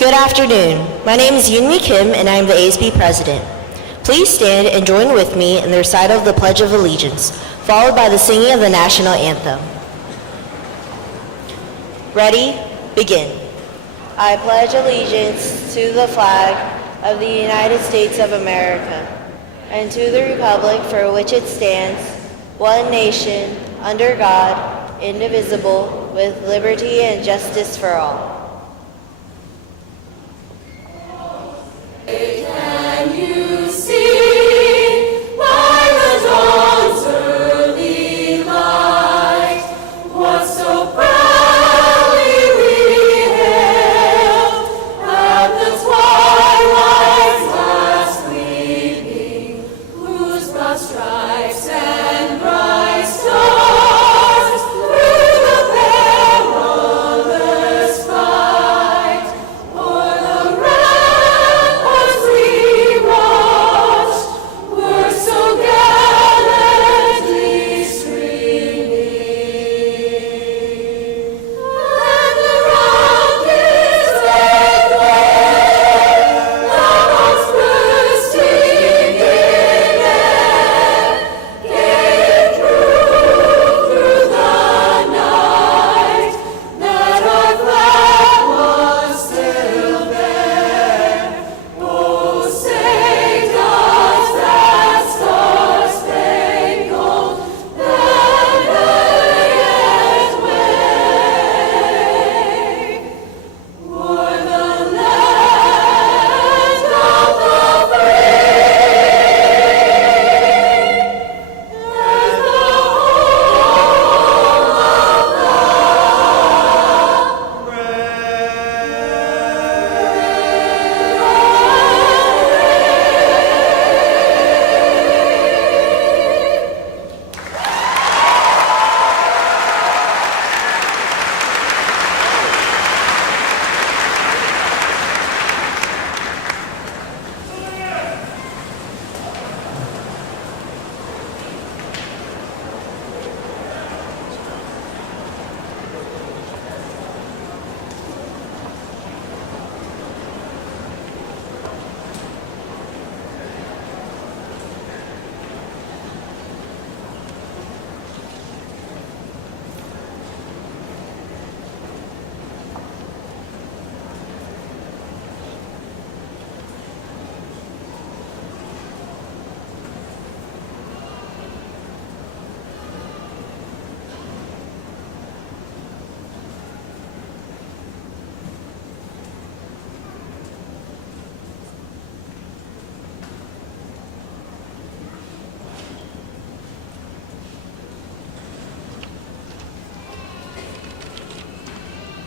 Good afternoon. My name is Yoonmi Kim, and I am the ASB president. Please stand and join with me in the recital of the Pledge of Allegiance, followed by the singing of the national anthem. Ready? Begin. I pledge allegiance to the flag of the United States of America and to the republic for which it stands, one nation, under God, indivisible, with liberty and justice for all. Can you see by the dawn's early light what so proudly we hailed at the twilight's last gleaming, whose broad stripes and bright stars through the perilous fight o'er the ramparts we watched were so gallantly streaming, and the rockets they flared, the bombs bursting in air, gave proof through the night that our flag was still there. Oh, say does that star-spangled banner yet wave o'er the land of the free and the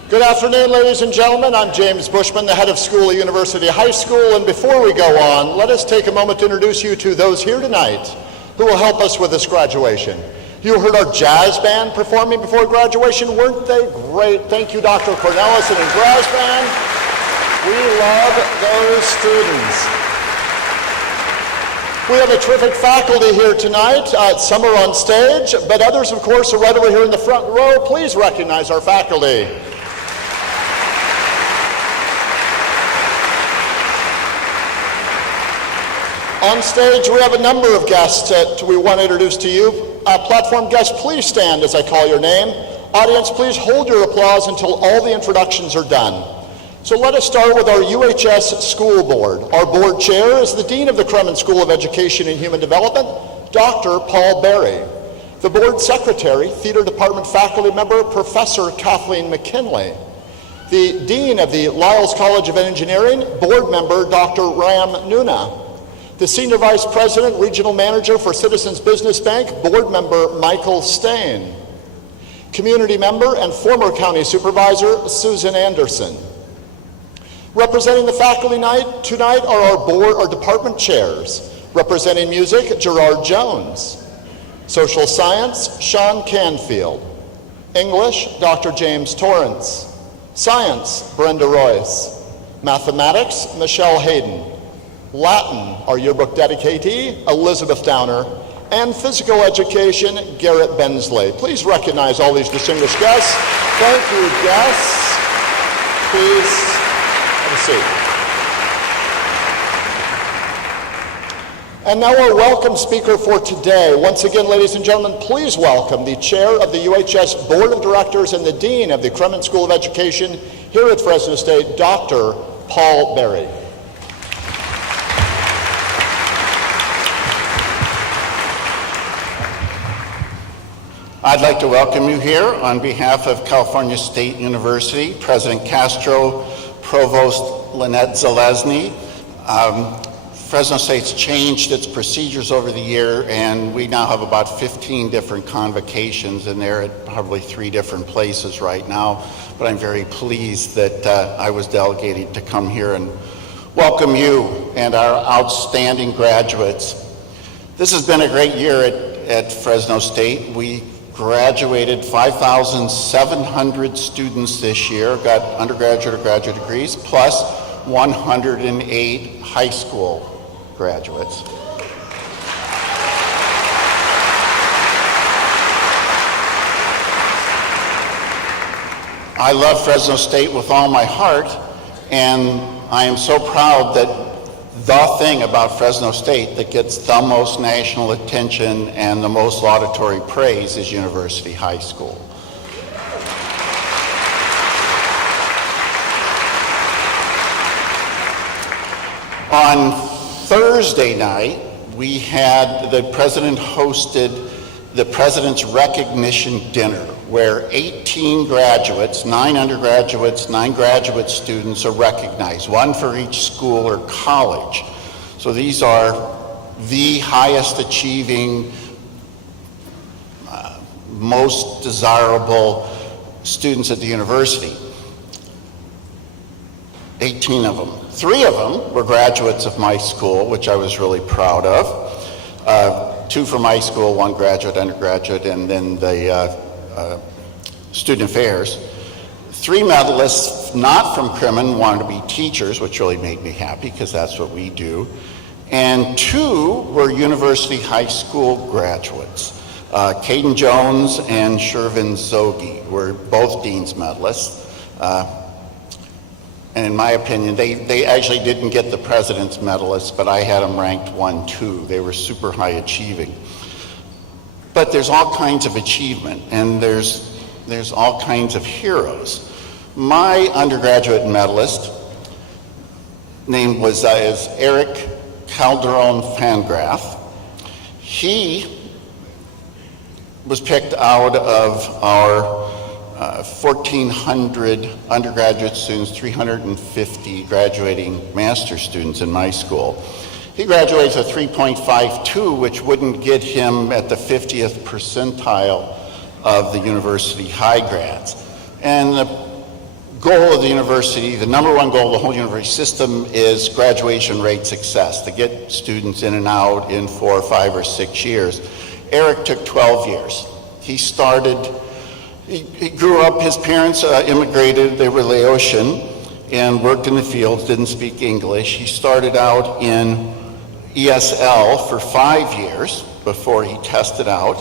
Good afternoon, ladies and gentlemen. I'm James Bushman, the head of school at University High School, and before we go on, let us take a moment to introduce you to those here tonight who will help us with this graduation. You heard our jazz band performing before graduation. Weren't they great? Thank you, Dr. Cornelissen and jazz band. We love those students. We have a terrific faculty here tonight. Some are on stage, but others, of course, are right over here in the front row. Please recognize our faculty. On stage, we have a number of guests that we want to introduce to you. Platform guests, please stand as I call your name. Audience, please hold your applause until all the introductions are done. So let us start with our UHS School Board. Our board chair is the Dean of the Kremen School of Education and Human Development, Dr. Paul Berry. The board secretary, Theater Department faculty member, Professor Kathleen McKinley. The Dean of the Lyles College of Engineering, board member, Dr. Ram Nuna. The Senior Vice President, Regional Manager for Citizens Business Bank, board member, Michael Stain. Community member and former county supervisor, Susan Anderson. Representing the faculty tonight are our department chairs. Representing music, Gerard Jones. Social science, Sean Canfield. English, Dr. James Torrance. Science, Brenda Royce. Mathematics, Michelle Hayden. Latin, our yearbook dedicatee, Elizabeth Downer. And physical education, Garrett Bensley. Please recognize all these distinguished guests. Thank you, guests. Please have a seat. And now our welcome speaker for today. Once again, ladies and gentlemen, please welcome the chair of the UHS Board of Directors and the dean of the Kremen School of Education here at Fresno State, Dr. Paul Berry. I'd like to welcome you here on behalf of California State University, President Castro, Provost Lynette Zalesny. Fresno State's changed its procedures over the year, and we now have about 15 different convocations, and they're at probably 3 different places right now. But I'm very pleased that I was delegated to come here and welcome you and our outstanding graduates. This has been a great year at Fresno State. We graduated 5,700 students this year, got undergraduate or graduate degrees, plus 108 high school graduates. I love Fresno State with all my heart, and I am so proud that the thing about Fresno State that gets the most national attention and the most laudatory praise is University High School. On Thursday night, we had the president hosted the President's Recognition Dinner, where 18 graduates, 9 undergraduates, 9 graduate students are recognized, 1 for each school or college. So these are the highest achieving, most desirable students at the university. 18 of them. 3 of them were graduates of my school, which I was really proud of. 2 from my school, 1 graduate, undergraduate, and then the student affairs. 3 medalists, not from Kremen, wanted to be teachers, which really made me happy because that's what we do. And 2 were University High School graduates. Caden Jones and Shervin Zogi were both Dean's medalists. And in my opinion, they actually didn't get the President's medalists, but I had them ranked 1, 2. They were super high achieving. But there's all kinds of achievement, and there's all kinds of heroes. My undergraduate medalist name was is Eric Calderon Fangrath. He was picked out of our 1,400 undergraduate students, 350 graduating master's students in my school. He graduates with 3.52, which wouldn't get him at the 50th percentile of the university high grads. And the goal of the university, the number 1 goal of the whole university system is graduation rate success, to get students in and out in 4, 5, or 6 years. Eric took 12 years. He grew up, his parents immigrated, they were Laotian, and worked in the fields, didn't speak English. He started out in ESL for 5 years before he tested out,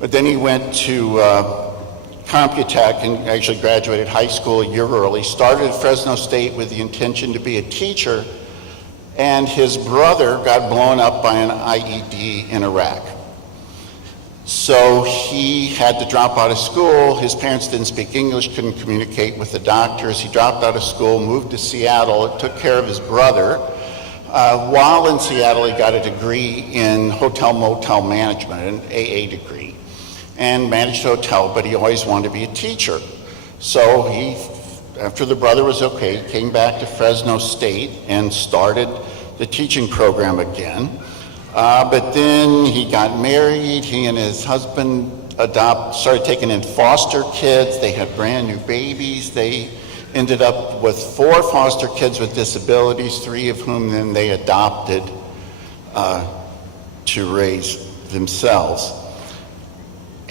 but then he went to Computech and actually graduated high school a year early, started at Fresno State with the intention to be a teacher, and his brother got blown up by an IED in Iraq. So he had to drop out of school. His parents didn't speak English, couldn't communicate with the doctors. He dropped out of school, moved to Seattle, took care of his brother. While in Seattle, he got a degree in hotel motel management, an AA degree, and managed a hotel, but he always wanted to be a teacher. So he, after the brother was okay, came back to Fresno State and started the teaching program again. But then he got married. He and his husband started taking in foster kids. They had brand new babies. They ended up with 4 foster kids with disabilities, 3 of whom then they adopted to raise themselves.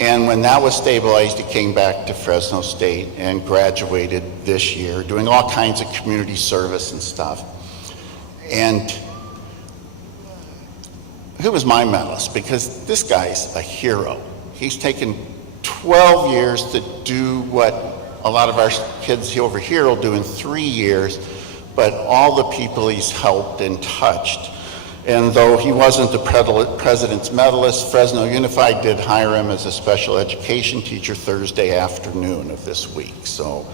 And when that was stabilized, he came back to Fresno State and graduated this year, doing all kinds of community service and stuff. And who was my medalist? Because this guy's a hero. He's taken 12 years to do what a lot of our kids over here will do in 3 years, but all the people he's helped and touched. And though he wasn't the President's Medalist, Fresno Unified did hire him as a special education teacher Thursday afternoon of this week. So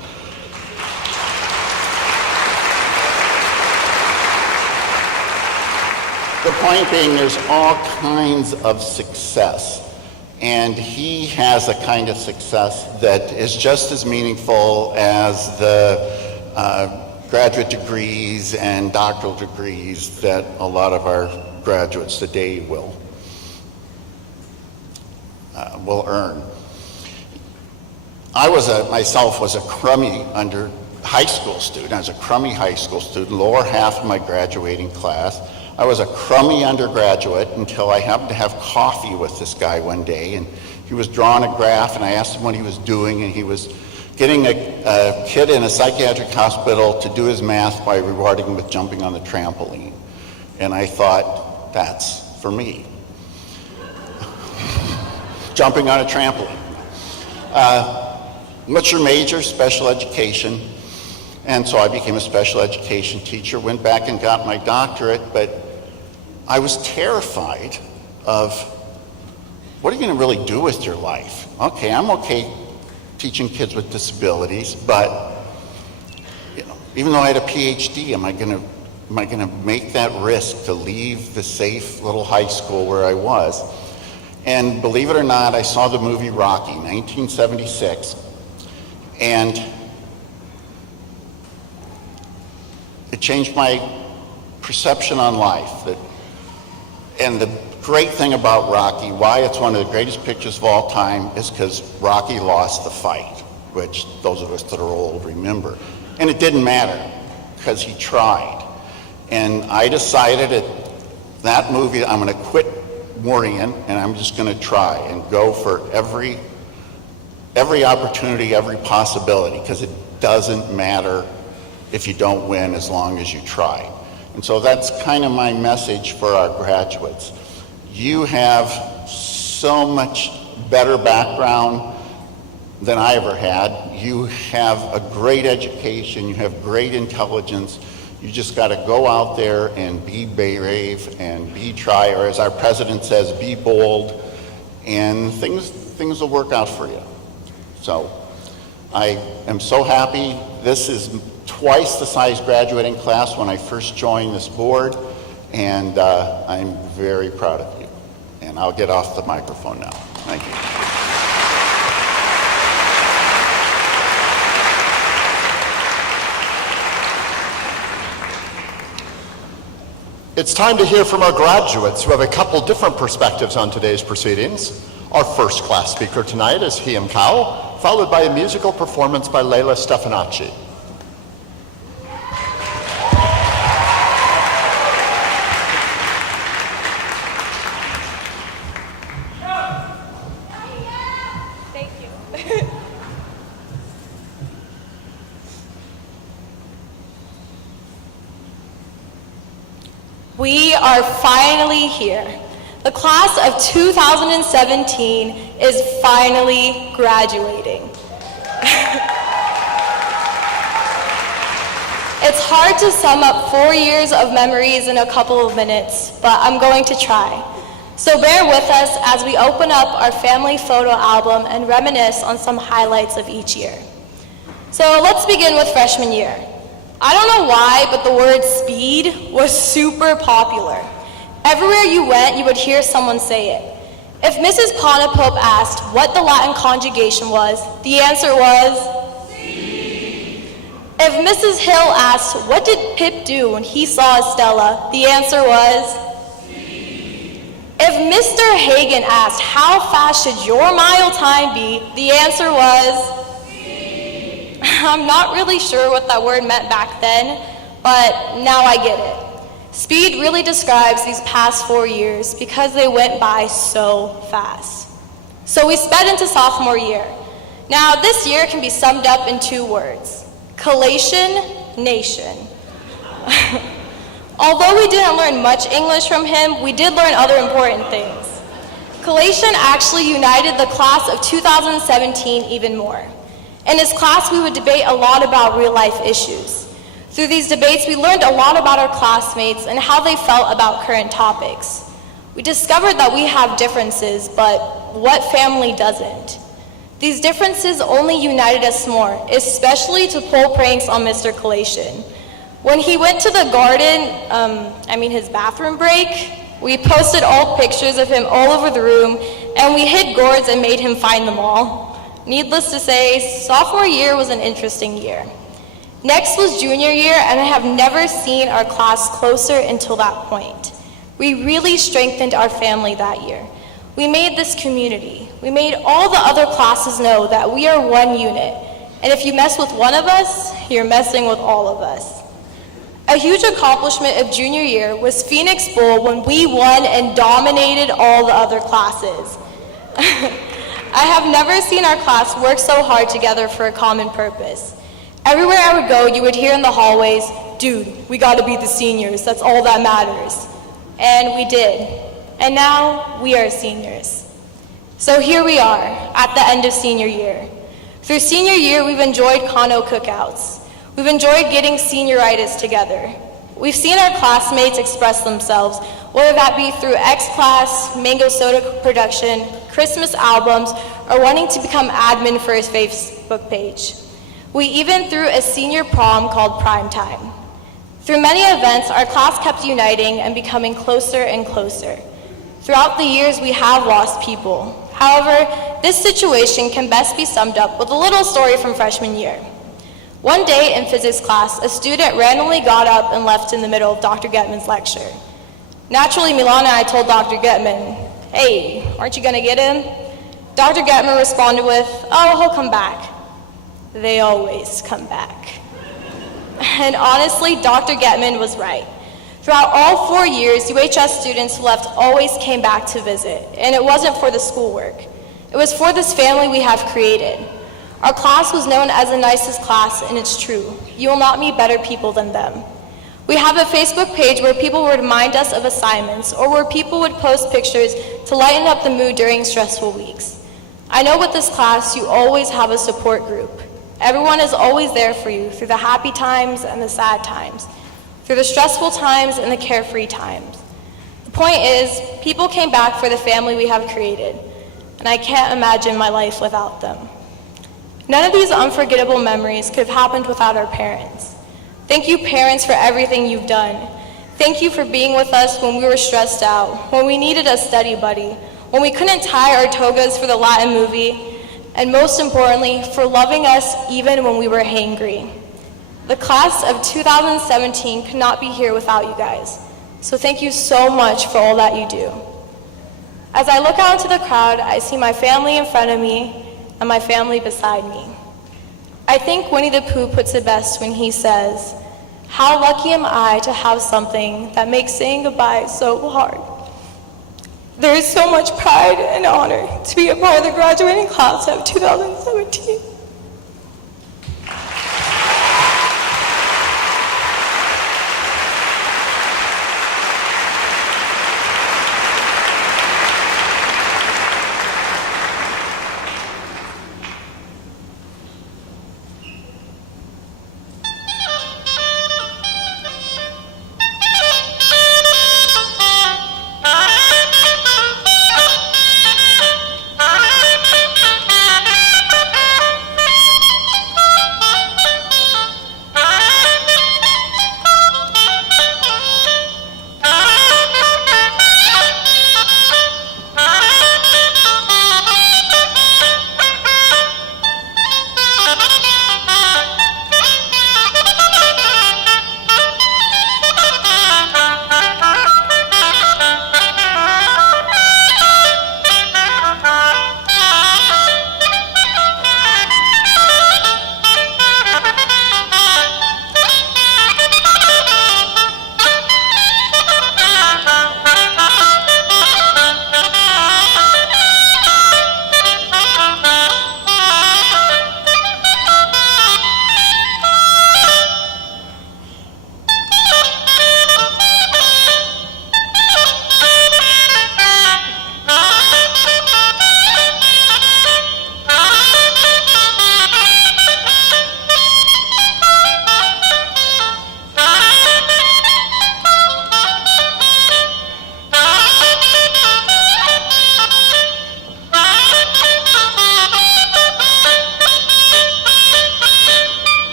the point being, there's all kinds of success. And he has a kind of success that is just as meaningful as the graduate degrees and doctoral degrees that a lot of our graduates today will earn. I myself was a crummy high school student. I was a crummy high school student, lower half of my graduating class. I was a crummy undergraduate until I happened to have coffee with this guy one day, and he was drawing a graph, and I asked him what he was doing, and he was getting a kid in a psychiatric hospital to do his math by rewarding him with jumping on the trampoline. And I thought, that's for me. Jumping on a trampoline. What's your major? Special education. And so I became a special education teacher, went back and got my doctorate, but I was terrified of, what are you going to really do with your life? Okay, I'm okay teaching kids with disabilities, but even though I had a PhD, am I going to make that risk to leave the safe little high school where I was? And believe it or not, I saw the movie Rocky, 1976, and it changed my perception on life. And the great thing about Rocky, why it's one of the greatest pictures of all time, is because Rocky lost the fight, which those of us that are old remember. And it didn't matter, because he tried. And I decided at that movie, I'm going to quit worrying, and I'm just going to try and go for every opportunity, every possibility, because it doesn't matter if you don't win as long as you try. And so that's kind of my message for our graduates. You have so much better background than I ever had. You have a great education, you have great intelligence. You just got to go out there and be brave and try, or as our president says, be bold, and things will work out for you. So I am so happy. This is twice the size graduating class when I first joined this board, and I'm very proud of you. And I'll get off the microphone now. Thank you. It's time to hear from our graduates who have a couple different perspectives on today's proceedings. Our first class speaker tonight is Hiam Kao, followed by a musical performance by Leila Stefanacci. Thank you. We are finally here. The class of 2017 is finally graduating. It's hard to sum up 4 years of memories in a couple of minutes, but I'm going to try. So bear with us as we open up our family photo album and reminisce on some highlights of each year. So let's begin with freshman year. I don't know why, but the word speed was super popular. Everywhere you went, you would hear someone say it. If Mrs. Ponapope asked what the Latin conjugation was, the answer was speed. If Mrs. Hill asked what did Pip do when he saw Estella, the answer was speed. If Mr. Hagen asked how fast should your mile time be, the answer was I'm not really sure what that word meant back then, but now I get it. Speed really describes these past 4 years because they went by so fast. So we sped into sophomore year. Now this year can be summed up in 2 words: collation nation. Although we didn't learn much English from him, we did learn other important things. Collation actually united the class of 2017 even more. In his class, we would debate a lot about real-life issues. Through these debates, we learned a lot about our classmates and how they felt about current topics. We discovered that we have differences, but what family doesn't? These differences only united us more, especially to pull pranks on Mr. Collation. When he went to the garden, his bathroom break, we posted all pictures of him all over the room, and we hid gourds and made him find them all. Needless to say, sophomore year was an interesting year. Next was junior year, and I have never seen our class closer until that point. We really strengthened our family that year. We made this community. We made all the other classes know that we are one unit, and if you mess with one of us, you're messing with all of us. A huge accomplishment of junior year was Phoenix Bowl when we won and dominated all the other classes. I have never seen our class work so hard together for a common purpose. Everywhere I would go, you would hear in the hallways, "Dude, we gotta beat the seniors, that's all that matters." And we did. And now we are seniors. So here we are, at the end of senior year. Through senior year, we've enjoyed Kano cookouts. We've enjoyed getting senioritis together. We've seen our classmates express themselves, whether that be through X-Class, mango soda production, Christmas albums, or wanting to become admin for his Facebook page. We even threw a senior prom called Prime Time. Through many events, our class kept uniting and becoming closer and closer. Throughout the years, we have lost people. However, this situation can best be summed up with a little story from freshman year. One day in physics class, a student randomly got up and left in the middle of Dr. Getman's lecture. Naturally, Milana and I told Dr. Getman, "Hey, aren't you gonna get him?" Dr. Getman responded with, "Oh, he'll come back." They always come back. And honestly, Dr. Getman was right. Throughout all 4 years, UHS students who left always came back to visit, and it wasn't for the schoolwork. It was for this family we have created. Our class was known as the nicest class, and it's true. You will not meet better people than them. We have a Facebook page where people would remind us of assignments, or where people would post pictures to lighten up the mood during stressful weeks. I know with this class, you always have a support group. Everyone is always there for you through the happy times and the sad times, through the stressful times and the carefree times. The point is, people came back for the family we have created, and I can't imagine my life without them. None of these unforgettable memories could have happened without our parents. Thank you, parents, for everything you've done. Thank you for being with us when we were stressed out, when we needed a study buddy, when we couldn't tie our togas for the Latin movie, and most importantly, for loving us even when we were hangry. The class of 2017 could not be here without you guys, so thank you so much for all that you do. As I look out into the crowd, I see my family in front of me and my family beside me. I think Winnie the Pooh puts it best when he says, "How lucky am I to have something that makes saying goodbye so hard." There is so much pride and honor to be a part of the graduating class of 2017.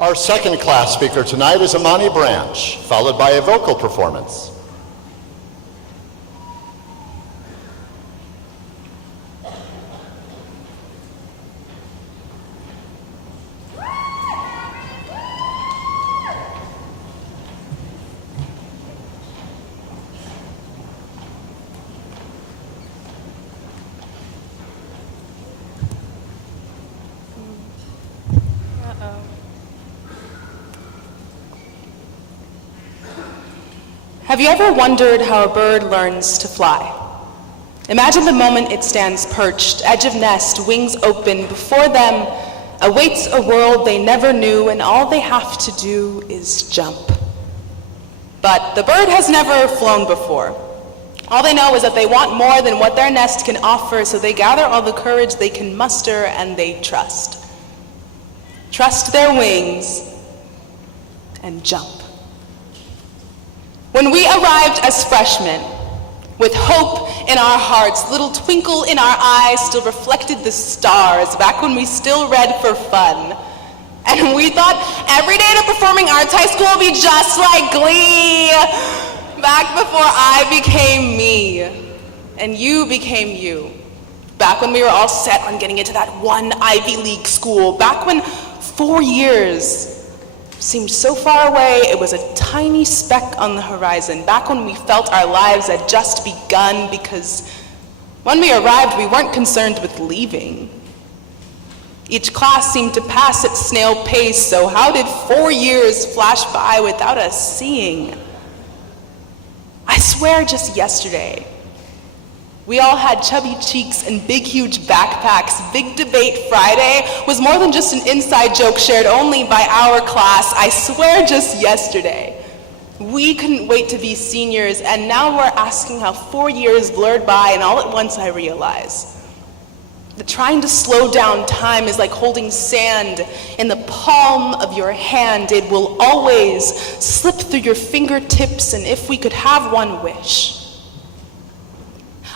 Our second class speaker tonight is Amani Branch, followed by a vocal performance. Have you ever wondered how a bird learns to fly? Imagine the moment it stands perched, edge of nest, wings open. Before them awaits a world they never knew, and all they have to do is jump. But the bird has never flown before. All they know is that they want more than what their nest can offer, so they gather all the courage they can muster and they trust. Trust their wings and jump. When we arrived as freshmen, with hope in our hearts, little twinkle in our eyes still reflected the stars, back when we still read for fun. And we thought every day at a performing arts high school would be just like Glee. Back before I became me, and you became you. Back when we were all set on getting into that one Ivy League school. Back when 4 years seemed so far away, it was a tiny speck on the horizon. Back when we felt our lives had just begun, because when we arrived, we weren't concerned with leaving. Each class seemed to pass at snail pace, so how did 4 years flash by without us seeing? I swear just yesterday, we all had chubby cheeks and big, huge backpacks. Big Debate Friday was more than just an inside joke shared only by our class. I swear just yesterday, we couldn't wait to be seniors, and now we're asking how 4 years blurred by, and all at once I realize that trying to slow down time is like holding sand in the palm of your hand. It will always slip through your fingertips, and if we could have one wish,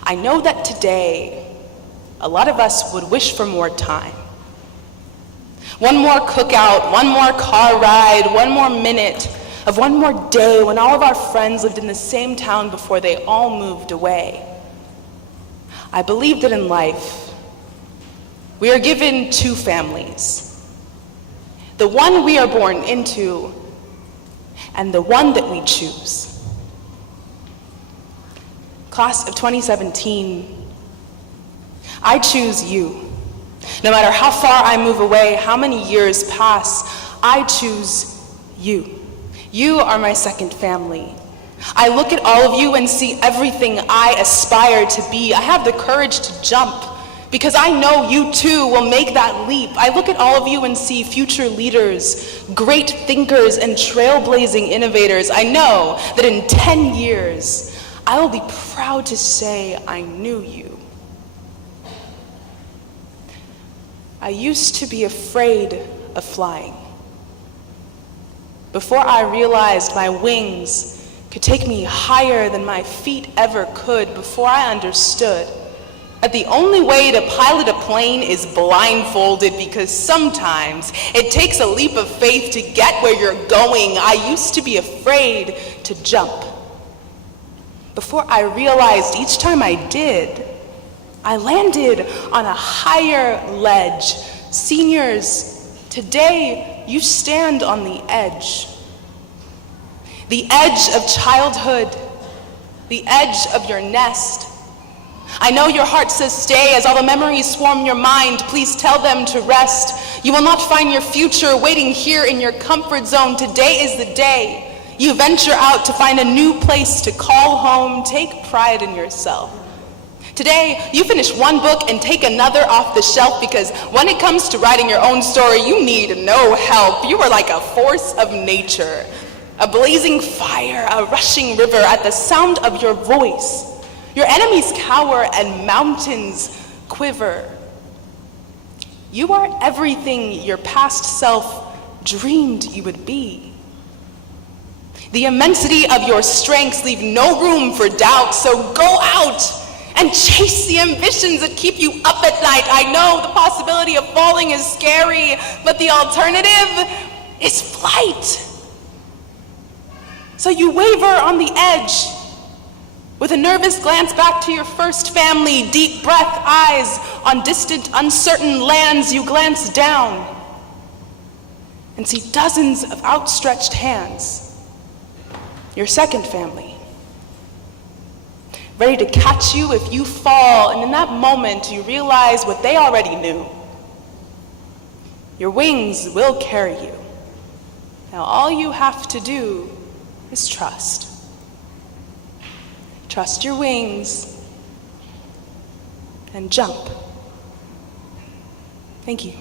I know that today, a lot of us would wish for more time. One more cookout, one more car ride, one more minute of one more day when all of our friends lived in the same town before they all moved away. I believe that in life, we are given two families. The one we are born into, and the one that we choose. Class of 2017, I choose you. No matter how far I move away, how many years pass, I choose you. You are my second family. I look at all of you and see everything I aspire to be. I have the courage to jump because I know you too will make that leap. I look at all of you and see future leaders, great thinkers, and trailblazing innovators. I know that in 10 years, I will be proud to say I knew you. I used to be afraid of flying. Before I realized my wings could take me higher than my feet ever could, before I understood that the only way to pilot a plane is blindfolded, because sometimes it takes a leap of faith to get where you're going, I used to be afraid to jump. Before I realized each time I did, I landed on a higher ledge. Seniors, today you stand on the edge of childhood, the edge of your nest. I know your heart says stay as all the memories swarm your mind. Please tell them to rest. You will not find your future waiting here in your comfort zone. Today is the day you venture out to find a new place to call home. Take pride in yourself. Today, you finish one book and take another off the shelf, because when it comes to writing your own story, you need no help. You are like a force of nature, a blazing fire, a rushing river. At the sound of your voice, your enemies cower and mountains quiver. You are everything your past self dreamed you would be. The immensity of your strengths leave no room for doubt, so go out and chase the ambitions that keep you up at night. I know the possibility of falling is scary, but the alternative is flight. So you waver on the edge. With a nervous glance back to your first family, deep breath, eyes on distant, uncertain lands, you glance down and see dozens of outstretched hands. Your second family, ready to catch you if you fall, and in that moment you realize what they already knew. Your wings will carry you. Now all you have to do is trust. Trust your wings and jump. Thank you.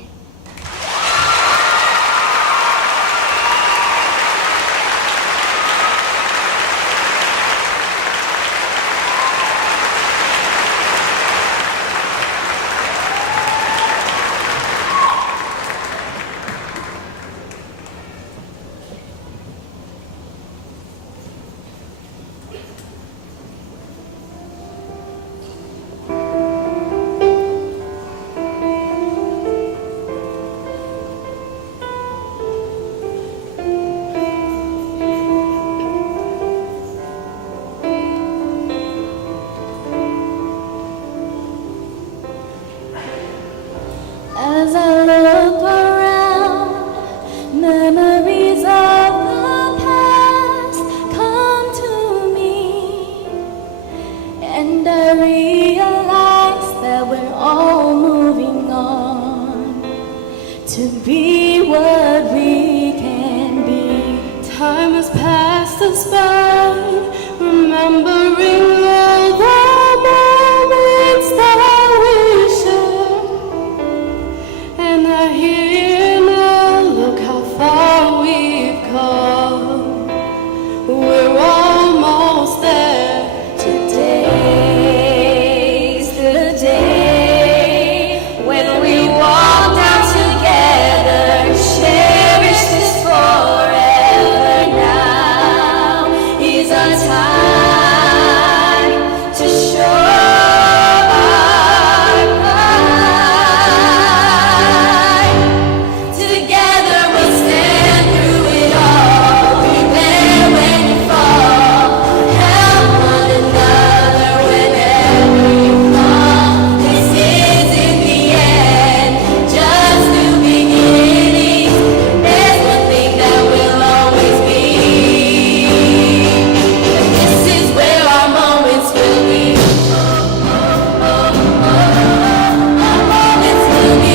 As I look around, memories of the past come to me, and I realize that we're all moving on to be what we can be. Time has passed us by, remembering all the moments that we shared. And I hear now, look how far we've come. We're almost there. Today's the day when we walk out together. Cherish this forever. Now is our time to show our pride. Together we'll stand through it all. Be there when you fall. Help one another whenever you fall. This isn't the end, just new beginnings. There's one thing that will always be. This is where our moments will be. Our moments will be.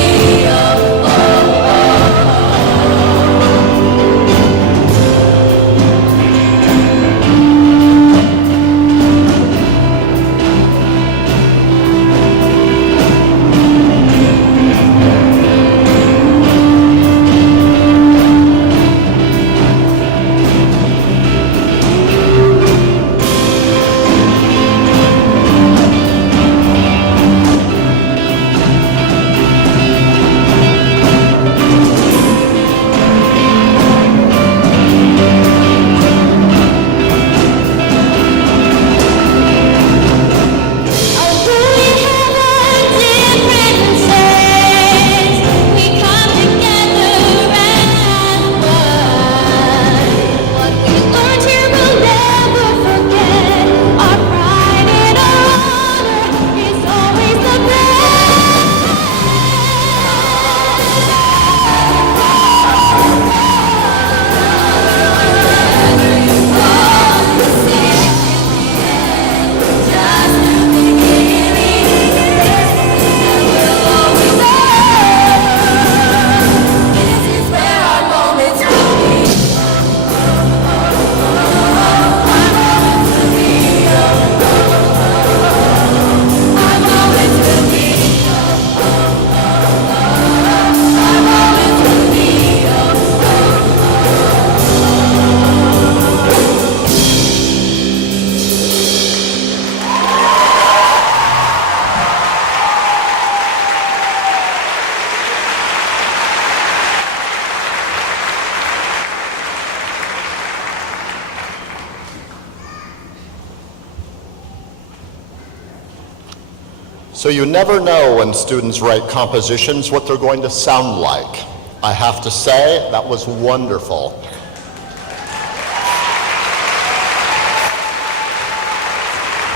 So you never know when students write compositions what they're going to sound like. I have to say, that was wonderful.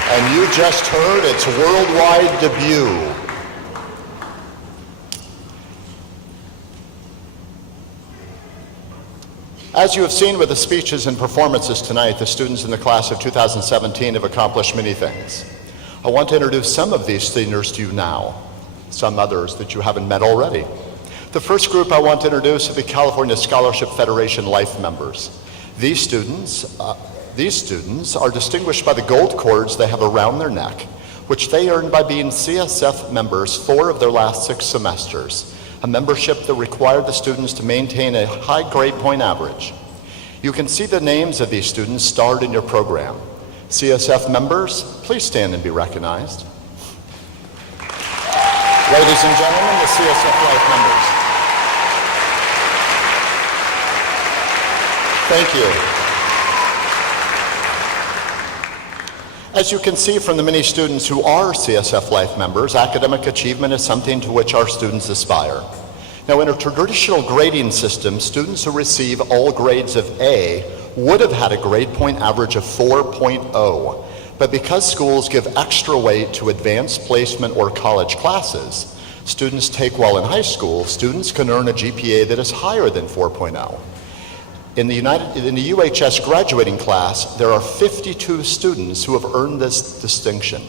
And you just heard its worldwide debut. As you have seen with the speeches and performances tonight, the students in the class of 2017 have accomplished many things. I want to introduce some of these seniors to you now, some others that you haven't met already. The first group I want to introduce are the California Scholarship Federation Life members. These students are distinguished by the gold cords they have around their neck, which they earned by being CSF members 4 of their last 6 semesters, a membership that required the students to maintain a high grade point average. You can see the names of these students starred in your program. CSF members, please stand and be recognized. Ladies and gentlemen, the CSF Life members. Thank you. As you can see from the many students who are CSF Life members, academic achievement is something to which our students aspire. Now, in a traditional grading system, students who receive all grades of A would have had a grade point average of 4.0. But because schools give extra weight to advanced placement or college classes students take while in high school, students can earn a GPA that is higher than 4.0. In the UHS graduating class, there are 52 students who have earned this distinction.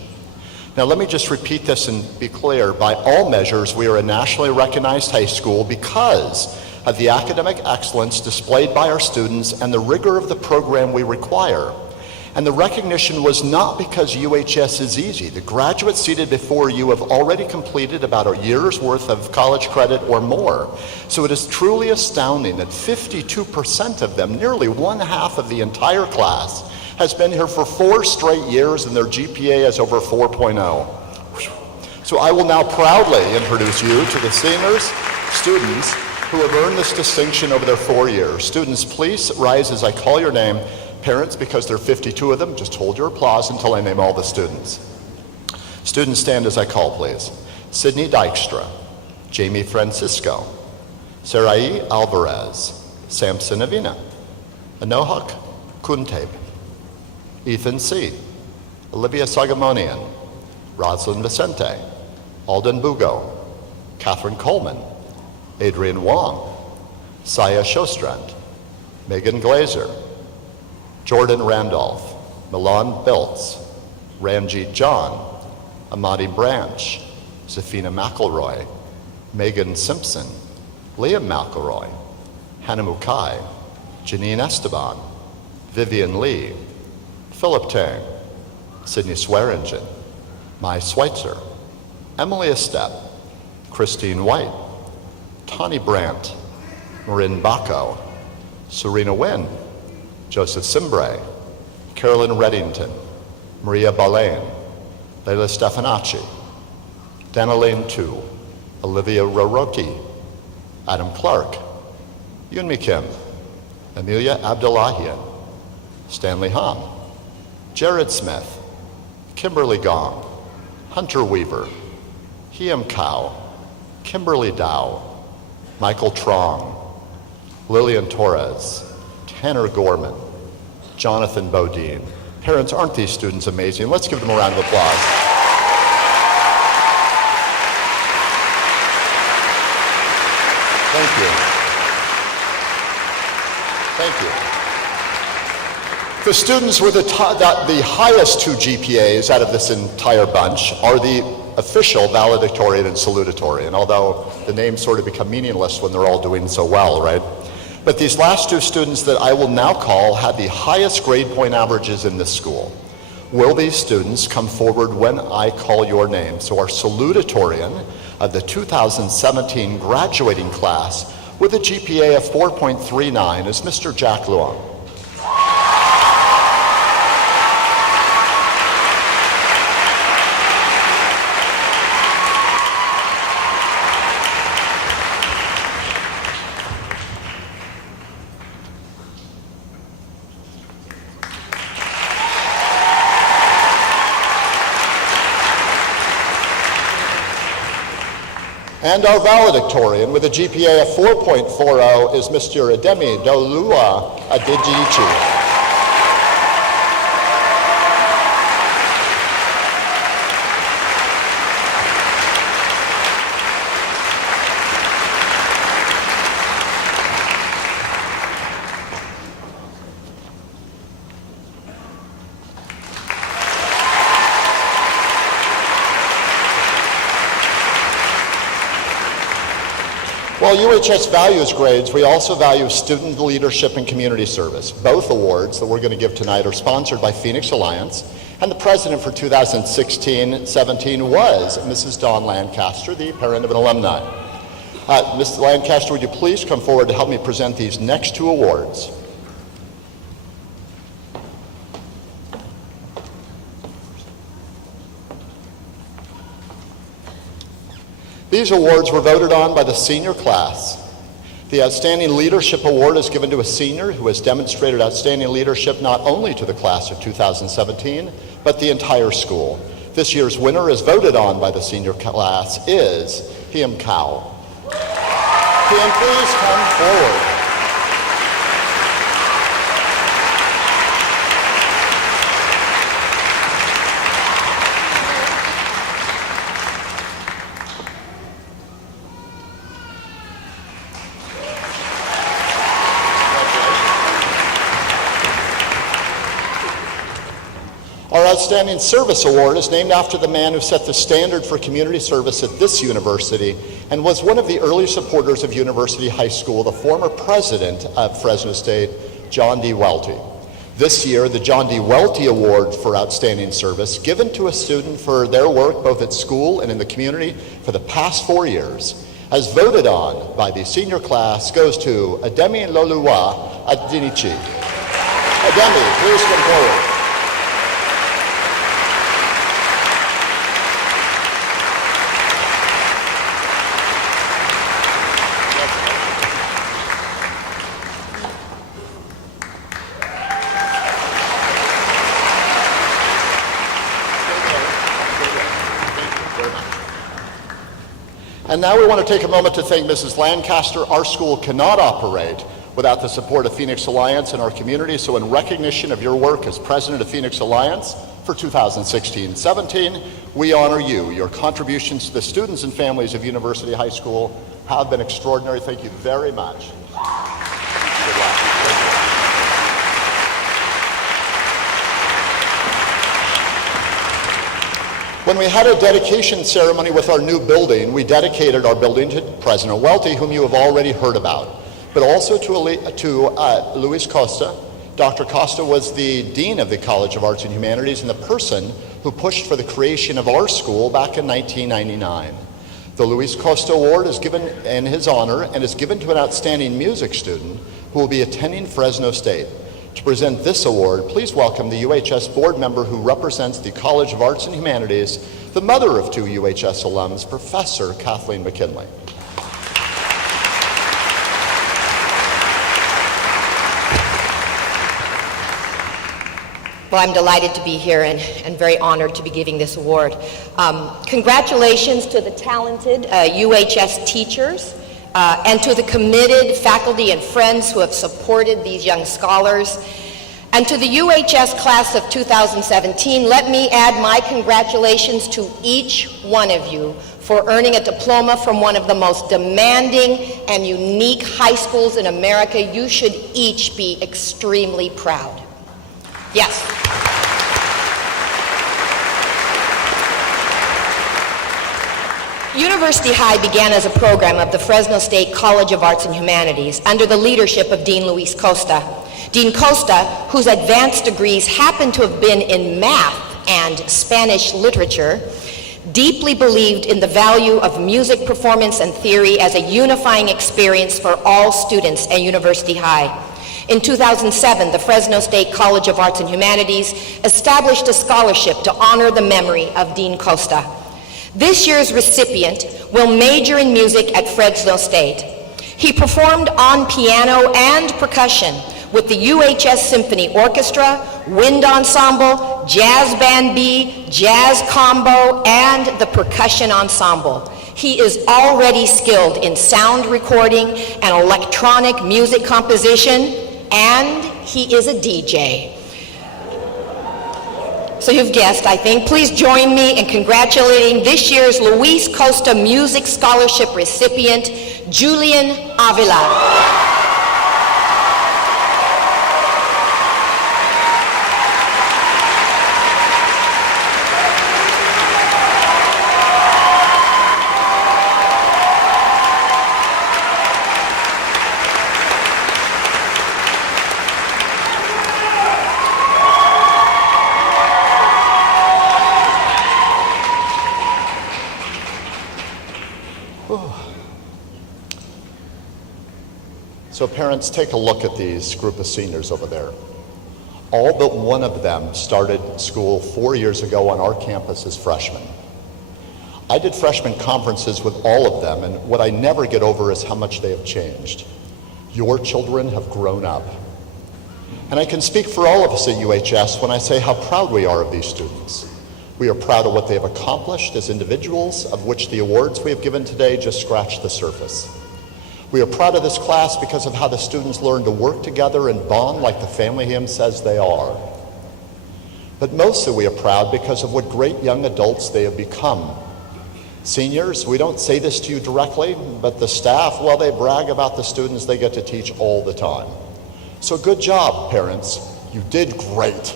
Now let me just repeat this and be clear. By all measures, we are a nationally recognized high school because of the academic excellence displayed by our students and the rigor of the program we require. And the recognition was not because UHS is easy. The graduates seated before you have already completed about a year's worth of college credit or more. So it is truly astounding that 52% of them, nearly 1/2 of the entire class, has been here for 4 straight years and their GPA is over 4.0. So I will now proudly introduce you to the seniors, students who have earned this distinction over their 4 years. Students, please rise as I call your name. Parents, because there are 52 of them, just hold your applause until I name all the students. Students, stand as I call, please. Sydney Dykstra, Jamie Francisco, Sarai Alvarez, Samson Avina, Anohak Kunteb, Ethan C., Olivia Sagamonian, Rosalind Vicente, Alden Bugo, Catherine Coleman, Adrian Wong, Saya Shostrand, Megan Glazer, Jordan Randolph, Milan Biltz, Ranjit John, Amadi Branch, Zafina McElroy, Megan Simpson, Liam McElroy, Hannah Mukai, Janine Esteban, Vivian Lee, Philip Tang, Sydney Swearingen, Mai Schweitzer, Emily Estep, Christine White, Tawny Brandt, Marin Bacco, Serena Wynn, Joseph Simbre, Carolyn Reddington, Maria Balain, Leila Stefanacci, Danaline Tu, Olivia Roroki, Adam Clark, Yunmi Kim, Amelia Abdullahian, Stanley Hahn, Jared Smith, Kimberly Gong, Hunter Weaver, Hiem Kao, Kimberly Dow, Michael Trong, Lillian Torres, Tanner Gorman, Jonathan Bodine. Parents, aren't these students amazing? Let's give them a round of applause. Thank you. Thank you. The students with the highest 2 GPAs out of this entire bunch are the official valedictorian and salutatorian, although the names sort of become meaningless when they're all doing so well, right? But these last 2 students that I will now call had the highest grade point averages in this school. Will these students come forward when I call your name? So our salutatorian of the 2017 graduating class with a GPA of 4.39 is Mr. Jack Luong. And our valedictorian with a GPA of 4.40 is Mr. Ademi Dolua Adejichi. While UHS values grades, we also value student leadership and community service. Both awards that we're going to give tonight are sponsored by Phoenix Alliance, and the president for 2016-17 was Mrs. Dawn Lancaster, the parent of an alumni. Mrs. Lancaster, would you please come forward to help me present these next two awards? These awards were voted on by the senior class. The Outstanding Leadership Award is given to a senior who has demonstrated outstanding leadership not only to the class of 2017, but the entire school. This year's winner, as voted on by the senior class, is Hiem Kao. Hiem, please come forward. Our Outstanding Service Award is named after the man who set the standard for community service at this university and was one of the early supporters of University High School, the former president of Fresno State, John D. Welty. This year, the John D. Welty Award for Outstanding Service, given to a student for their work both at school and in the community for the past 4 years, as voted on by the senior class, goes to Ademi Lolua Adinichi. Ademi, please come forward. And now we want to take a moment to thank Mrs. Lancaster. Our school cannot operate without the support of Phoenix Alliance and our community. So in recognition of your work as president of Phoenix Alliance for 2016-17, we honor you. Your contributions to the students and families of University High School have been extraordinary. Thank you very much. Good luck. Thank you. When we had a dedication ceremony with our new building, we dedicated our building to President Welty, whom you have already heard about, but also to Luis Costa. Dr. Costa was the dean of the College of Arts and Humanities and the person who pushed for the creation of our school back in 1999. The Luis Costa Award is given in his honor and is given to an outstanding music student who will be attending Fresno State. To present this award, please welcome the UHS board member who represents the College of Arts and Humanities, the mother of two UHS alums, Professor Kathleen McKinley. Well, I'm delighted to be here and very honored to be giving this award. Congratulations to the talented UHS teachers and to the committed faculty and friends who have supported these young scholars. And to the UHS class of 2017, let me add my congratulations to each one of you for earning a diploma from one of the most demanding and unique high schools in America. You should each be extremely proud. Yes. University High began as a program of the Fresno State College of Arts and Humanities under the leadership of Dean Luis Costa. Dean Costa, whose advanced degrees happen to have been in math and Spanish literature, deeply believed in the value of music performance and theory as a unifying experience for all students at University High. In 2007, the Fresno State College of Arts and Humanities established a scholarship to honor the memory of Dean Costa. This year's recipient will major in music at Fresno State. He performed on piano and percussion with the UHS Symphony Orchestra, Wind Ensemble, Jazz Band B, Jazz Combo, and the Percussion Ensemble. He is already skilled in sound recording and electronic music composition, and he is a DJ. So you've guessed, I think. Please join me in congratulating this year's Luis Costa Music Scholarship recipient, Julian Avila. So parents, take a look at these group of seniors over there. All but one of them started school 4 years ago on our campus as freshmen. I did freshman conferences with all of them, and what I never get over is how much they have changed. Your children have grown up. And I can speak for all of us at UHS when I say how proud we are of these students. We are proud of what they have accomplished as individuals, of which the awards we have given today just scratch the surface. We are proud of this class because of how the students learn to work together and bond like the family hymn says they are. But mostly we are proud because of what great young adults they have become. Seniors, we don't say this to you directly, but the staff, well, they brag about the students they get to teach all the time. So good job, parents. You did great.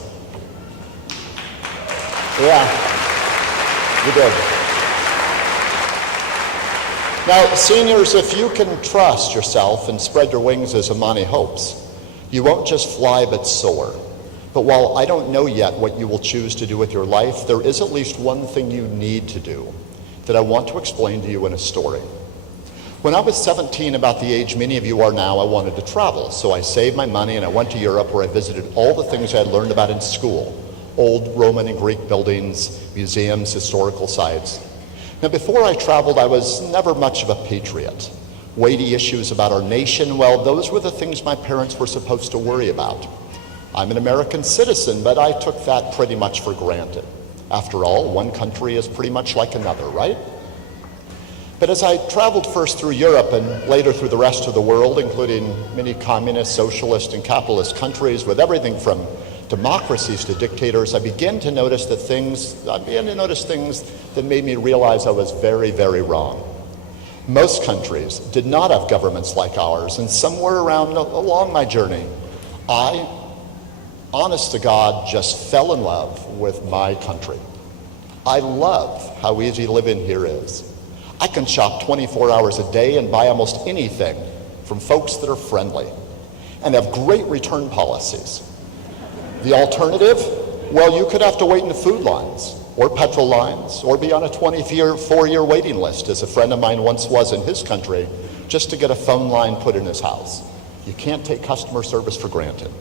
Yeah, you did. Now, seniors, if you can trust yourself and spread your wings as Imani hopes, you won't just fly but soar. But while I don't know yet what you will choose to do with your life, there is at least one thing you need to do that I want to explain to you in a story. When I was 17, about the age many of you are now, I wanted to travel. So I saved my money and I went to Europe, where I visited all the things I had learned about in school: old Roman and Greek buildings, museums, historical sites. Now, before I traveled, I was never much of a patriot. Weighty issues about our nation, well, those were the things my parents were supposed to worry about. I'm an American citizen, but I took that pretty much for granted. After all, one country is pretty much like another, right? But as I traveled first through Europe and later through the rest of the world, including many communist, socialist, and capitalist countries with everything from democracies to dictators, I began to notice things that made me realize I was very, very wrong. Most countries did not have governments like ours, and somewhere along my journey, I, honest to God, just fell in love with my country. I love how easy living here is. I can shop 24 hours a day and buy almost anything from folks that are friendly and have great return policies. The alternative? Well, you could have to wait in the food lines or petrol lines or be on a 24-year waiting list, as a friend of mine once was in his country, just to get a phone line put in his house. You can't take customer service for granted.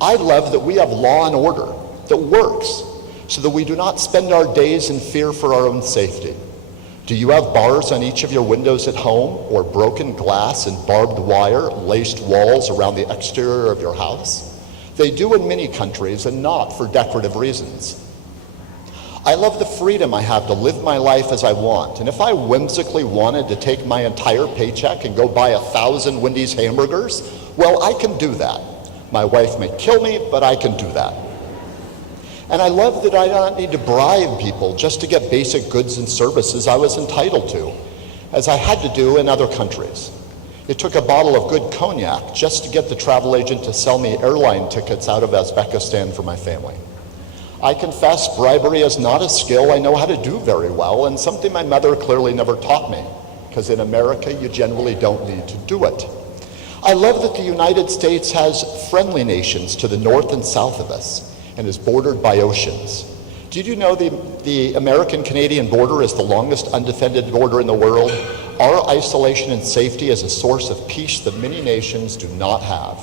I love that we have law and order that works so that we do not spend our days in fear for our own safety. Do you have bars on each of your windows at home, or broken glass and barbed wire laced walls around the exterior of your house? They do in many countries, and not for decorative reasons. I love the freedom I have to live my life as I want, and if I whimsically wanted to take my entire paycheck and go buy 1,000 Wendy's hamburgers, well, I can do that. My wife may kill me, but I can do that. And I love that I don't need to bribe people just to get basic goods and services I was entitled to, as I had to do in other countries. It took a bottle of good cognac just to get the travel agent to sell me airline tickets out of Uzbekistan for my family. I confess, bribery is not a skill I know how to do very well, and something my mother clearly never taught me, because in America you generally don't need to do it. I love that the United States has friendly nations to the north and south of us, and is bordered by oceans. Did you know the American-Canadian border is the longest undefended border in the world? Our isolation and safety is a source of peace that many nations do not have.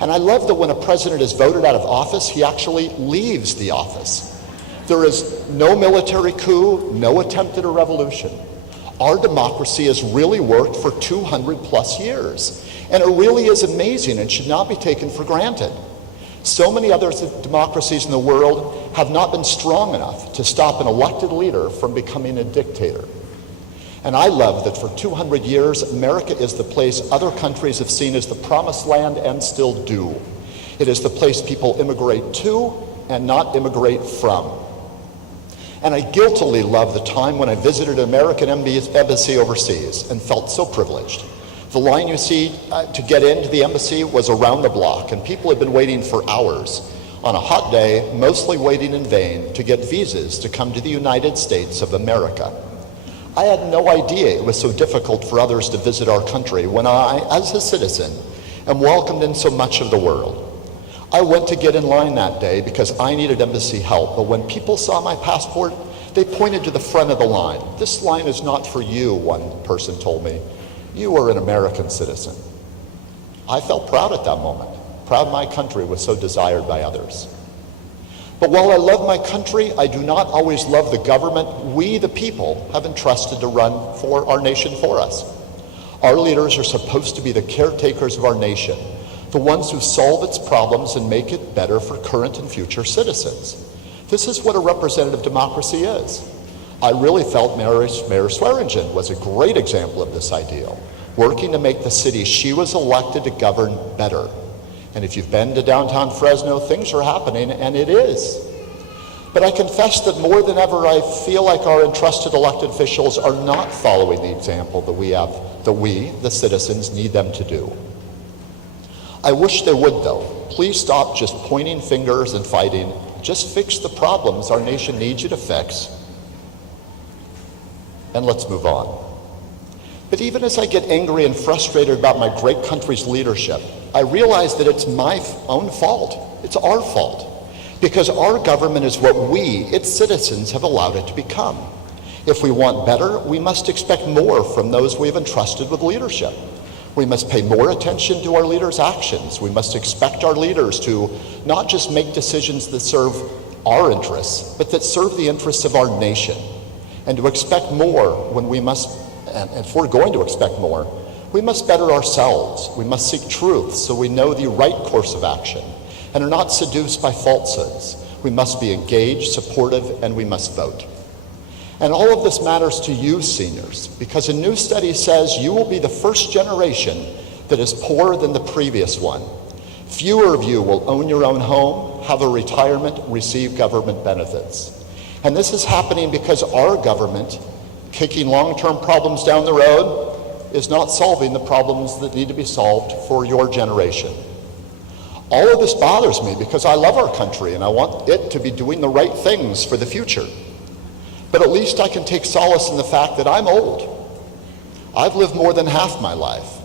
And I love that when a president is voted out of office, he actually leaves the office. There is no military coup, no attempt at a revolution. Our democracy has really worked for 200 plus years, and it really is amazing and should not be taken for granted. So many other democracies in the world have not been strong enough to stop an elected leader from becoming a dictator. And I love that for 200 years, America is the place other countries have seen as the promised land and still do. It is the place people immigrate to and not immigrate from. And I guiltily love the time when I visited an American embassy overseas and felt so privileged. The line you see to get into the embassy was around the block, and people had been waiting for hours on a hot day, mostly waiting in vain to get visas to come to the United States of America. I had no idea it was so difficult for others to visit our country when I, as a citizen, am welcomed in so much of the world. I went to get in line that day because I needed embassy help, but when people saw my passport, they pointed to the front of the line. "This line is not for you," one person told me. "You are an American citizen." I felt proud at that moment, proud my country was so desired by others. But while I love my country, I do not always love the government we, the people, have entrusted to run for our nation for us. Our leaders are supposed to be the caretakers of our nation, the ones who solve its problems and make it better for current and future citizens. This is what a representative democracy is. I really felt Mayor Swearingen was a great example of this ideal, working to make the city she was elected to govern better. And if you've been to downtown Fresno, things are happening, and it is. But I confess that more than ever, I feel like our entrusted elected officials are not following the example that we, the citizens, need them to do. I wish they would, though. Please stop just pointing fingers and fighting. Just fix the problems our nation needs you to fix, and let's move on. But even as I get angry and frustrated about my great country's leadership, I realize that it's my own fault. It's our fault. Because our government is what we, its citizens, have allowed it to become. If we want better, we must expect more from those we have entrusted with leadership. We must pay more attention to our leaders' actions. We must expect our leaders to not just make decisions that serve our interests, but that serve the interests of our nation. And to expect more when we must, and if we're going to expect more, we must better ourselves. We must seek truth so we know the right course of action and are not seduced by falsehoods. We must be engaged, supportive, and we must vote. And all of this matters to you, seniors, because a new study says you will be the first generation that is poorer than the previous one. Fewer of you will own your own home, have a retirement, receive government benefits. And this is happening because our government, kicking long-term problems down the road, is not solving the problems that need to be solved for your generation. All of this bothers me because I love our country and I want it to be doing the right things for the future. But at least I can take solace in the fact that I'm old. I've lived more than half my life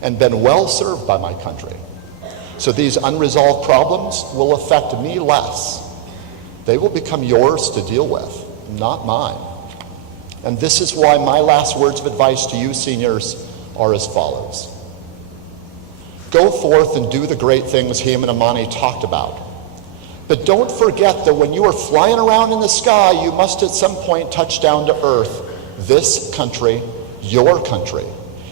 and been well served by my country. So these unresolved problems will affect me less. They will become yours to deal with, not mine. And this is why my last words of advice to you seniors are as follows. Go forth and do the great things Haim and Amani talked about. But don't forget that when you are flying around in the sky, you must at some point touch down to earth, this country, your country.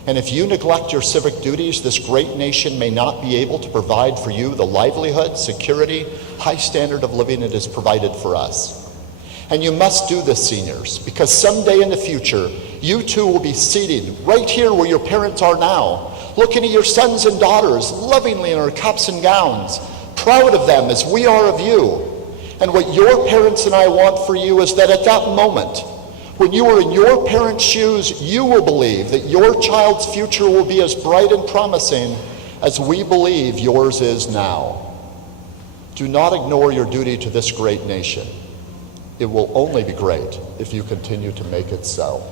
And if you neglect your civic duties, this great nation may not be able to provide for you the livelihood, security, high standard of living it has provided for us. And you must do this, seniors, because someday in the future, you too will be seated right here where your parents are now, looking at your sons and daughters lovingly in their caps and gowns, proud of them as we are of you. And what your parents and I want for you is that at that moment, when you are in your parents' shoes, you will believe that your child's future will be as bright and promising as we believe yours is now. Do not ignore your duty to this great nation. It will only be great if you continue to make it so.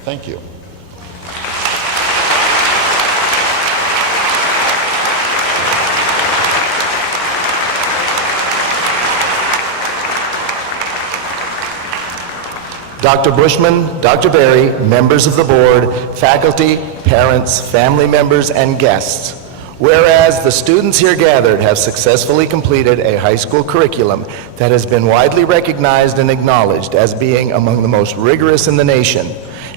Thank you. Dr. Bushman, Dr. Berry, members of the board, faculty, parents, family members, and guests. Whereas the students here gathered have successfully completed a high school curriculum that has been widely recognized and acknowledged as being among the most rigorous in the nation,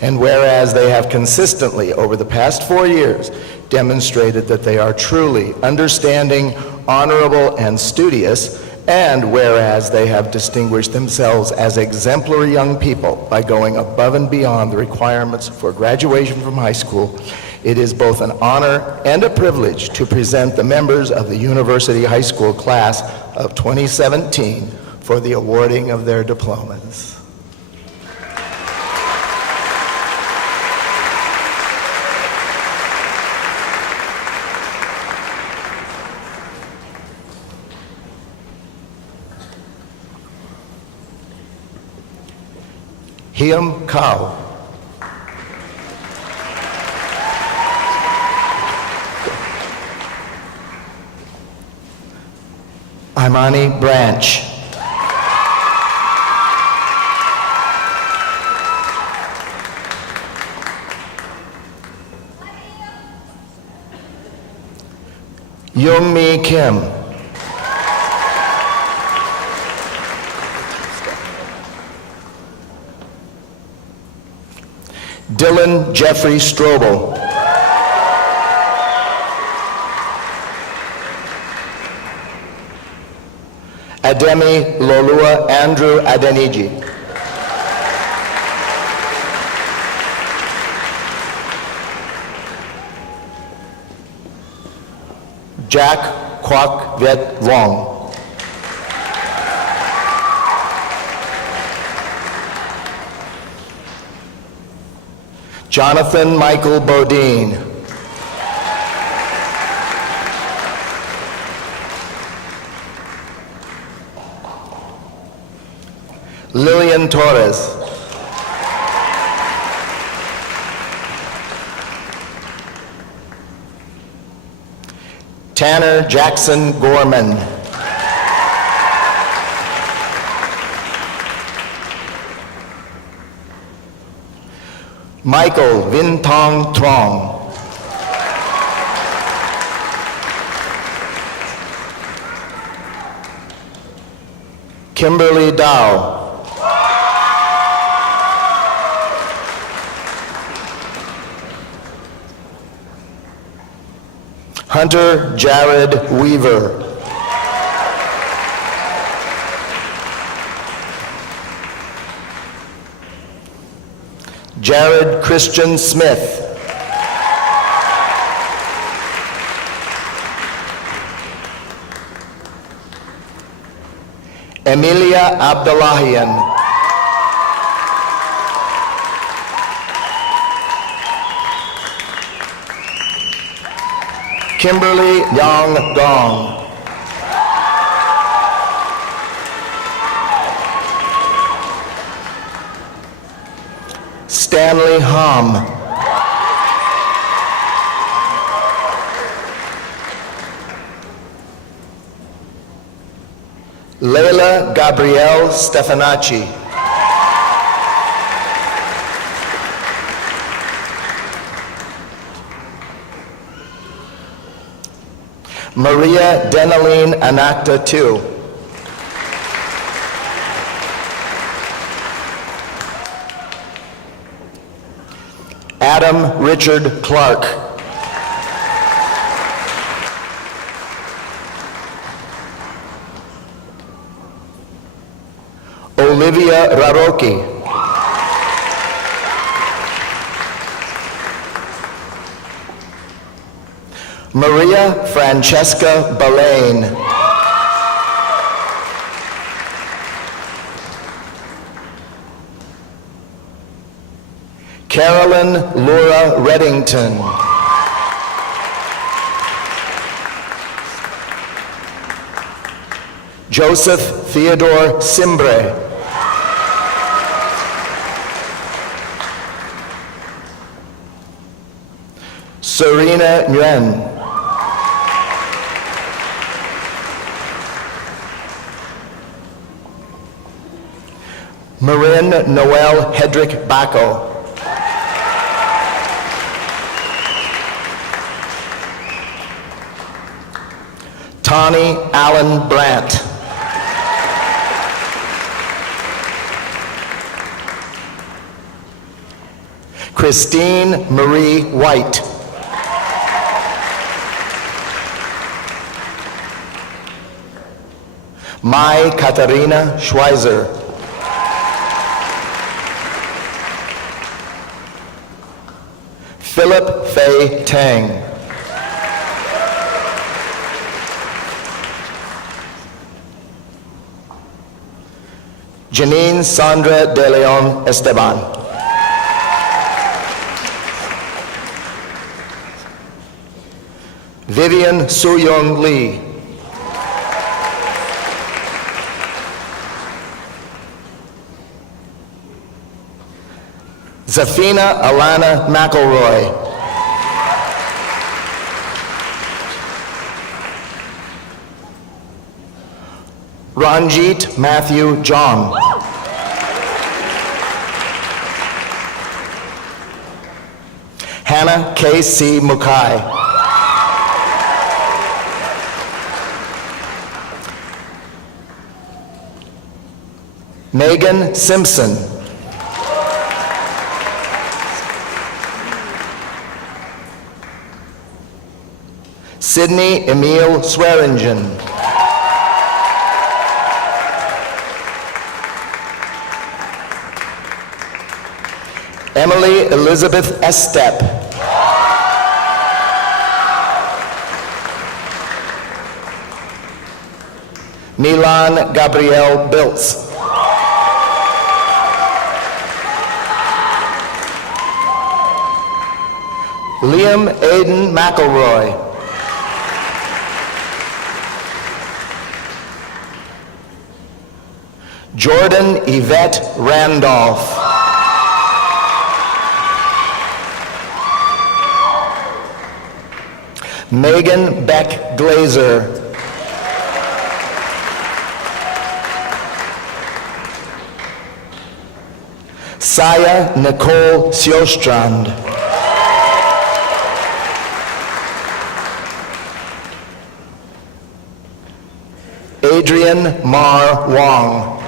and whereas they have consistently over the past 4 years demonstrated that they are truly understanding, honorable, and studious, And whereas they have distinguished themselves as exemplary young people by going above and beyond the requirements for graduation from high school, it is both an honor and a privilege to present the members of the University High School class of 2017 for the awarding of their diplomas. Hiam Kao. Imani Branch. Youngmi Kim. Dylan Jeffrey Strobel. Ademi Lolua Andrew Adeniji. Jack Kwok Viet Long. Jonathan Michael Bodine. Lillian Torres. Tanner Jackson Gorman. Michael Vintong Trong. Kimberly Dow. Hunter Jared Weaver. Jared Christian Smith. Emilia Abdullahian. Kimberly Yang Gong. Stanley Hom. Leila Gabrielle Stefanacci. Maria Denaline Anakta II. Adam Richard Clark. Olivia Rarocki. Maria Francesca Balain. Carolyn Laura Reddington. Joseph Theodore Simbre. Serena Nguyen. Marin Noel Hedrick Bacco. Tawny Allen Brandt. Christine Marie White. Mai Katharina Schweizer. Philip Fei Tang. Janine Sandra De Leon Esteban. Vivian Soo-young Lee. Zafina Alana McElroy. Ranjit Matthew John. Hannah K.C. Mukai. Megan Simpson. Sydney Emile Swearingen. Emily Elizabeth Estep. Milan Gabriel Biltz. Liam Aiden McElroy. Jordan Yvette Randolph. Megan Beck Glazer. Saya Nicole Sjostrand. Adrian Mar Wong.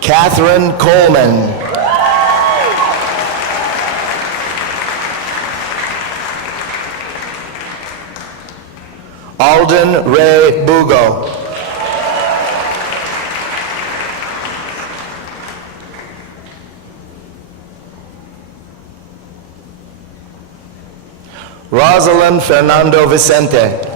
Catherine Coleman. Alden Ray Bugo. Rosalind Fernando Vicente.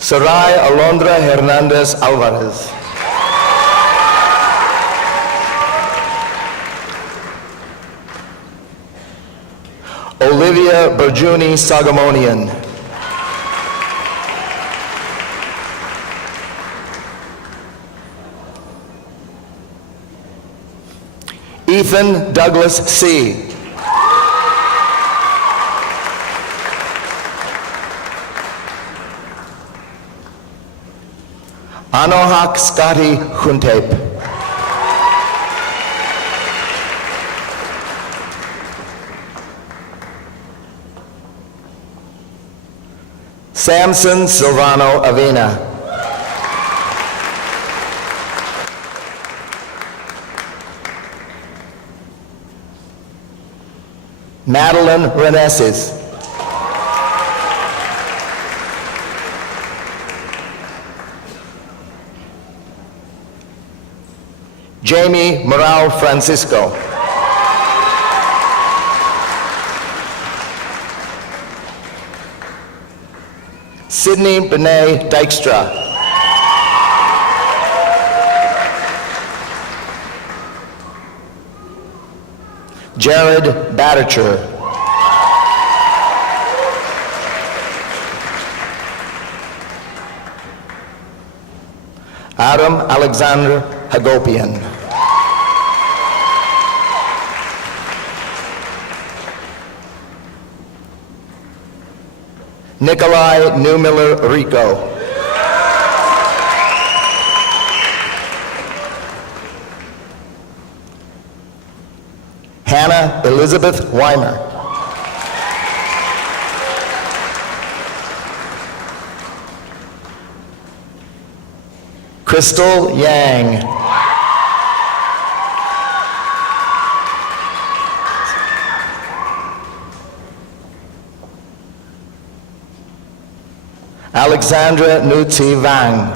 Sarai Alondra Hernandez Alvarez. Olivia Berjuni Sagamonian. Ethan Douglas C. Anohak Scotty Huntep. Samson Silvano Avena. Madeline Reneses. Jamie Morao Francisco. Sydney Benet Dykstra. Jared Batacher. Adam Alexander Hagopian. Nikolai Newmiller Rico. Hannah Elizabeth Weimer. Crystal Yang. Alexandra Nutsi Vang.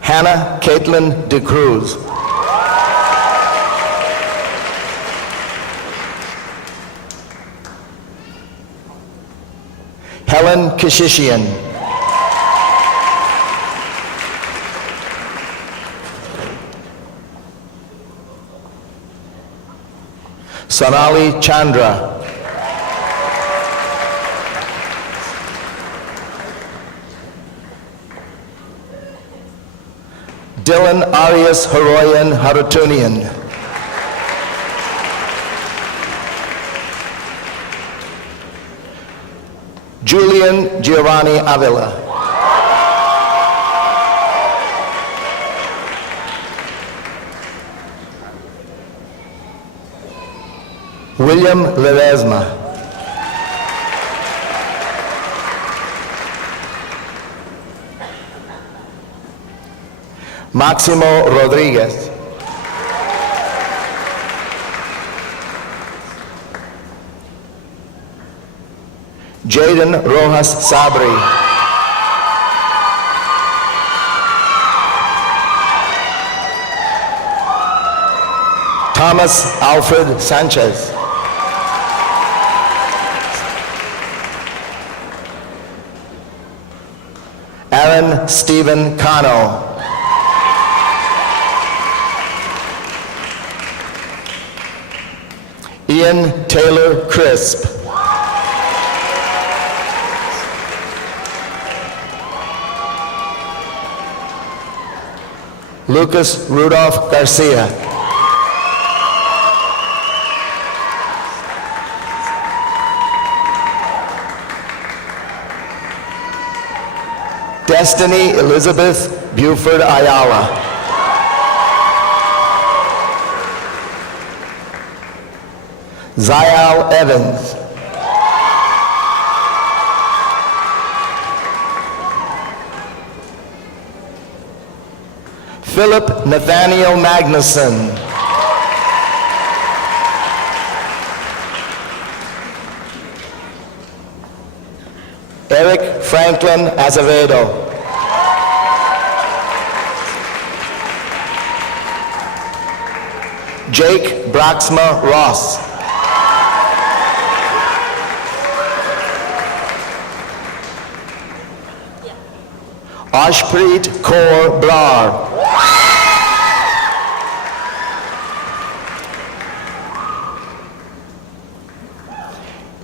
Hannah Caitlin De Cruz. Helen Kashishian. Sonali Chandra. Dylan Arias Haroyan Harutunian. Julian Giovanni Avila. William Ledesma. Máximo Rodríguez. Jaden Rojas Sabri. Thomas Alfred Sanchez. Aaron Stephen Cano. Ian Taylor Crisp. Lucas Rudolph Garcia. Destiny Elizabeth Buford Ayala. Zial Evans. Philip Nathaniel Magnuson. Eric Franklin Azevedo. Jake Braxma Ross. Ashpreet Kaur Brar.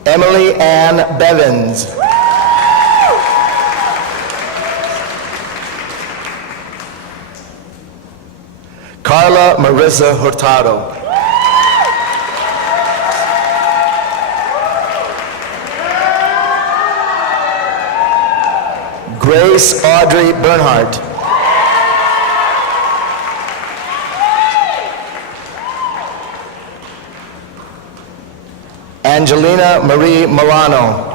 Emily Ann Bevins. Carla Marissa Hurtado. Grace Audrey Bernhardt. Angelina Marie Milano.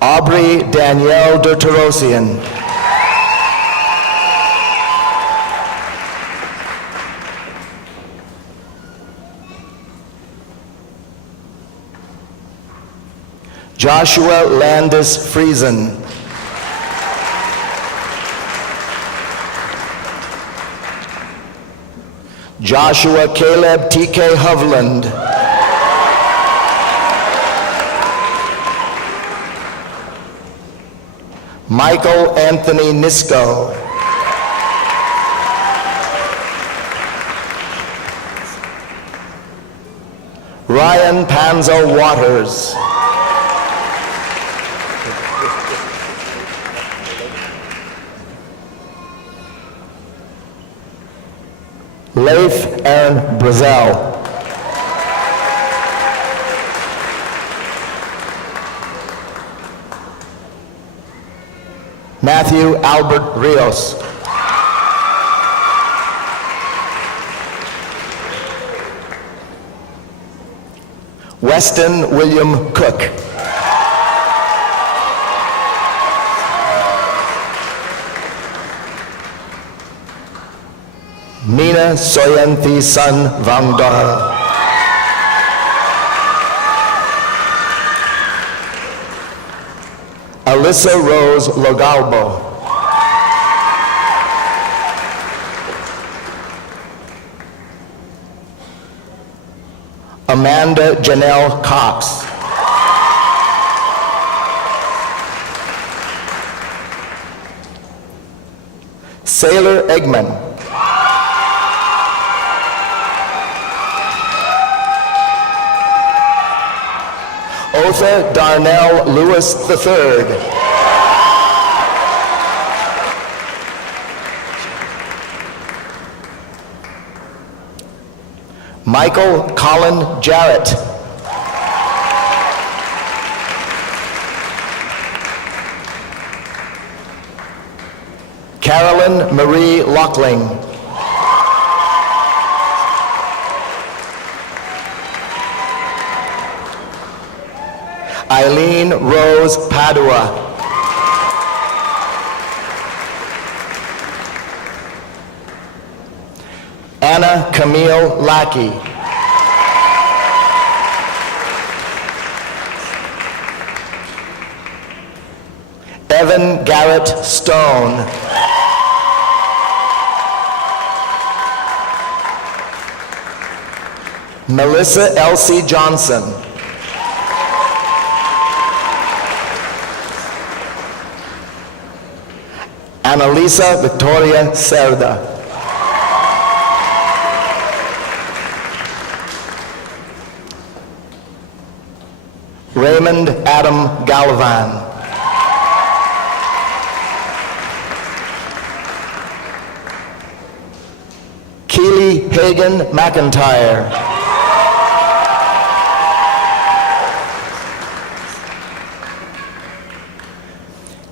Aubrey Danielle Derterosian. Joshua Landis Friesen. Joshua Caleb T.K. Hovland. Michael Anthony Nisco. Ryan Panzo Waters. Leif Aaron Brazel. Matthew Albert Rios. Weston William Cook. Regina Soyanthi Sun Vangdong. Alyssa Rose Logalbo. Amanda Janelle Cox. Sailor Eggman. Otha Darnell Lewis III. Michael Colin Jarrett. Carolyn Marie Lockling. Eileen Rose Padua. Anna Camille Lackey. Evan Garrett Stone. Melissa Elsie Johnson. Annalisa Victoria Cerda. Raymond Adam Galvan. Keely Hagan McIntyre.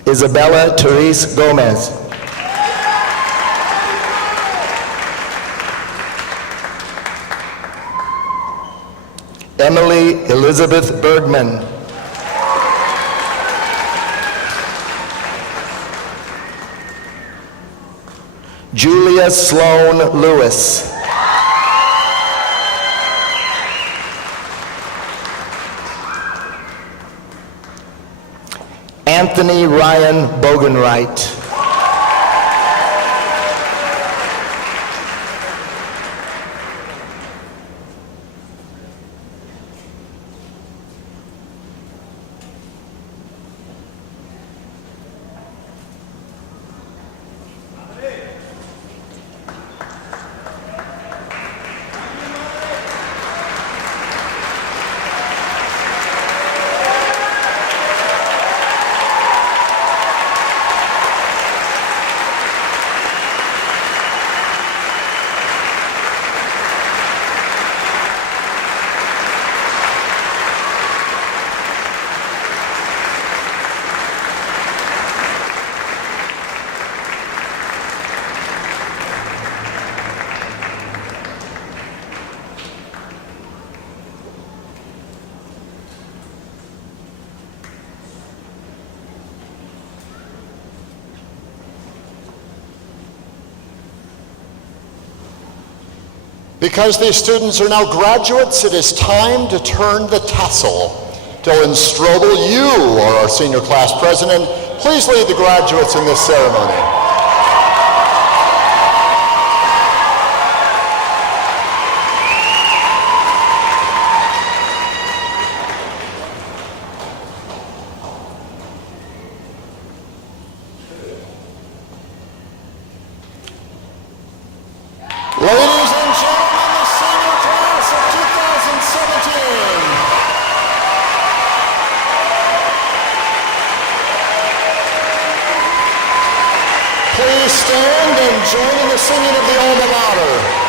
Isabella Therese Gomez. Emily Elizabeth Bergman. Julia Sloan Lewis. Anthony Ryan Bogenwright. Because these students are now graduates, it is time to turn the tassel. Dylan Strobel, you are our senior class president. Please lead the graduates in this ceremony. Ladies and gentlemen, the senior class of 2017. Please stand and join in the singing of the alma mater.